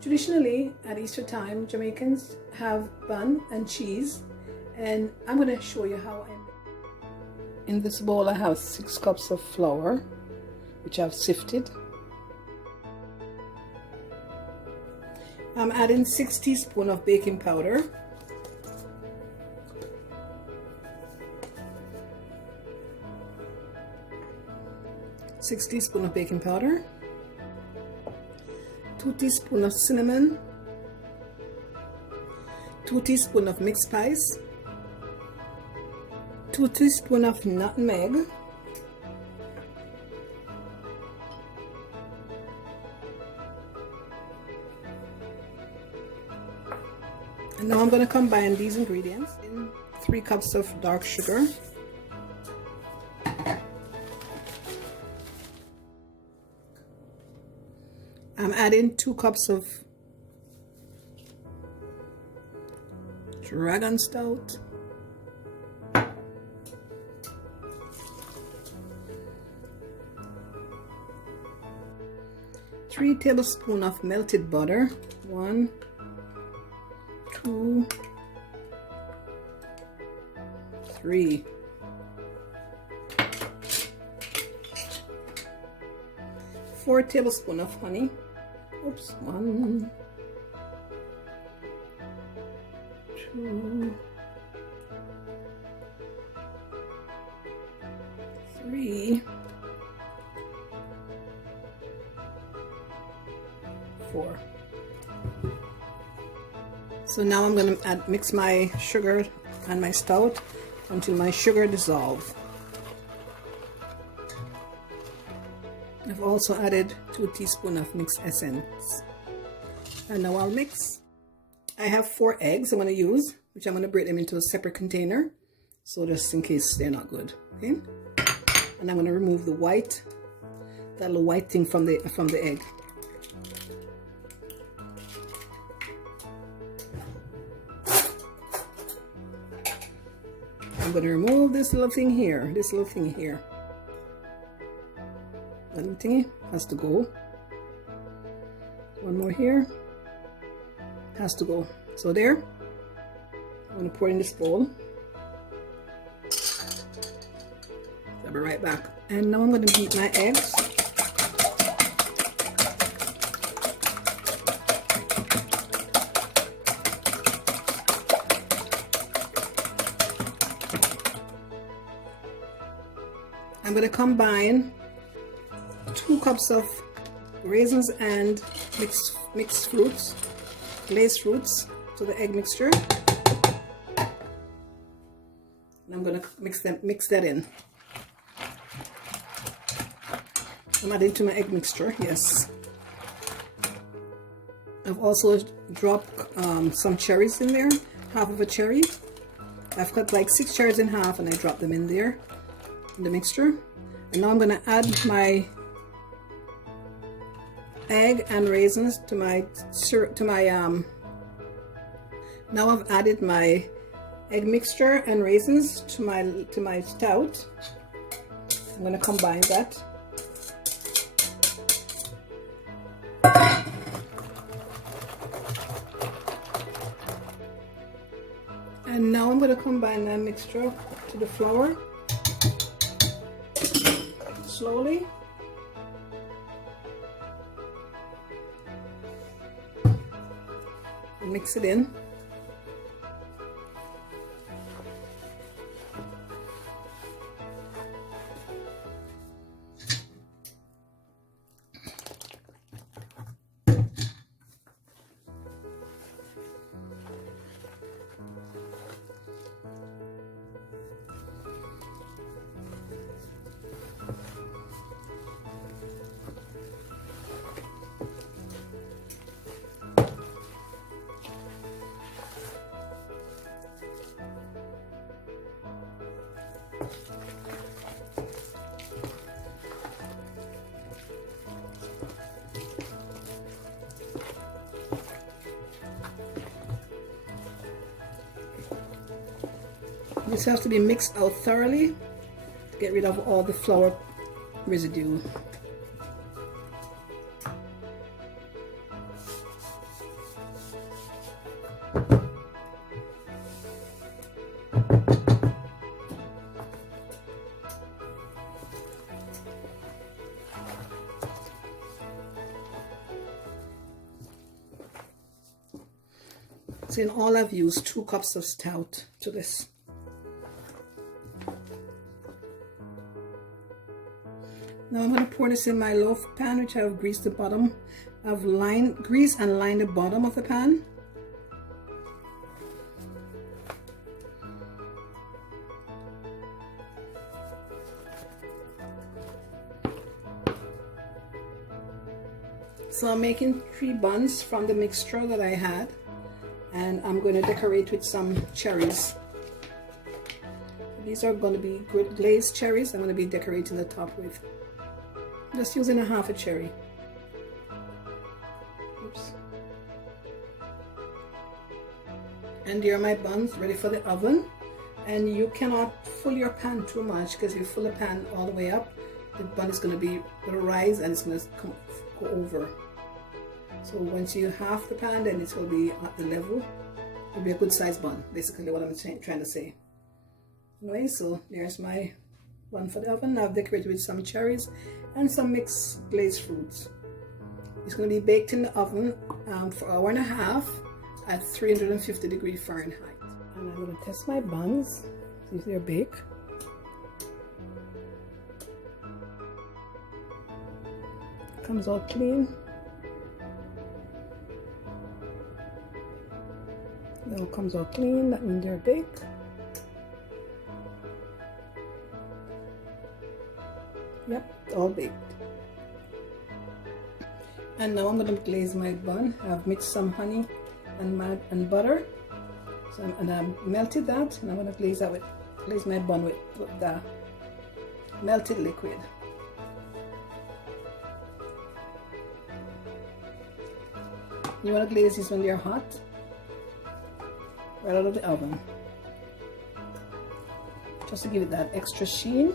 Traditionally, at Easter time, Jamaicans have bun and cheese, and I'm going to show you how I make. In this bowl, I have 6 cups of flour, which I've sifted. I'm adding 6 teaspoons of baking powder. Six teaspoons of baking powder, 2 teaspoons of cinnamon, 2 teaspoons of mixed spice, 2 teaspoons of nutmeg, and now I'm going to combine these ingredients in 3 cups of dark sugar, I'm adding 2 cups of dragon stout, 3 tablespoons of melted butter, 1, 2, 3. 4 tablespoons of honey. Oops, 1, 2, 3, 4. So now I'm going to mix my sugar and my stout until my sugar dissolves. I've also added 2 teaspoons of mixed essence. And now I'll mix. I have 4 eggs I'm going to use, which I'm going to break them into a separate container, so just in case they're not good. Okay? And I'm going to remove the white, that little white thing from the egg. I'm going to remove this little thing here, That little thingy has to go. One more here. Has to go. So there. I'm going to pour in this bowl. I'll be right back. And now I'm going to beat my eggs. I'm going to combine 2 cups of raisins and mixed fruits, glazed fruits, to the egg mixture. And I'm going to mix that in. I'm adding to my egg mixture, yes. I've also dropped some cherries in there, half of a cherry. I've cut like 6 cherries in half and I dropped them in there in the mixture. And now I'm going to add my egg and raisins to my now I've added my egg mixture and raisins to my stout. I'm going to combine that. And now I'm going to combine that mixture to the flour slowly. Mix it in. This has to be mixed out thoroughly to get rid of all the flour residue. So in all, I've used 2 cups of stout to this. Now I'm going to pour this in my loaf pan, which I've greased the bottom. I've greased and lined the bottom of the pan. So I'm making 3 buns from the mixture that I had, and I'm going to decorate with some cherries. These are going to be good glazed cherries. I'm going to be decorating the top with. Just using a half a cherry. Oops. And here are my buns ready for the oven. And you cannot fill your pan too much, because if you fill the pan all the way up, the bun is going to rise and it's going to go over. So once you half the pan, then it will be at the level. It'll be a good size bun, basically what I'm trying to say. Anyway, so there's my bun for the oven. I've decorated with some cherries and some mixed glazed fruits. It's going to be baked in the oven for an hour and a half at 350 degrees Fahrenheit. And I'm going to test my buns, see if they're baked. Comes out clean. It all comes out clean, that means they're baked. Yep, all baked. And now I'm going to glaze my bun. I've mixed some honey and butter. So I've melted that, and I'm going to glaze my bun with the melted liquid. You want to glaze these when they're hot, right out of the oven, just to give it that extra sheen.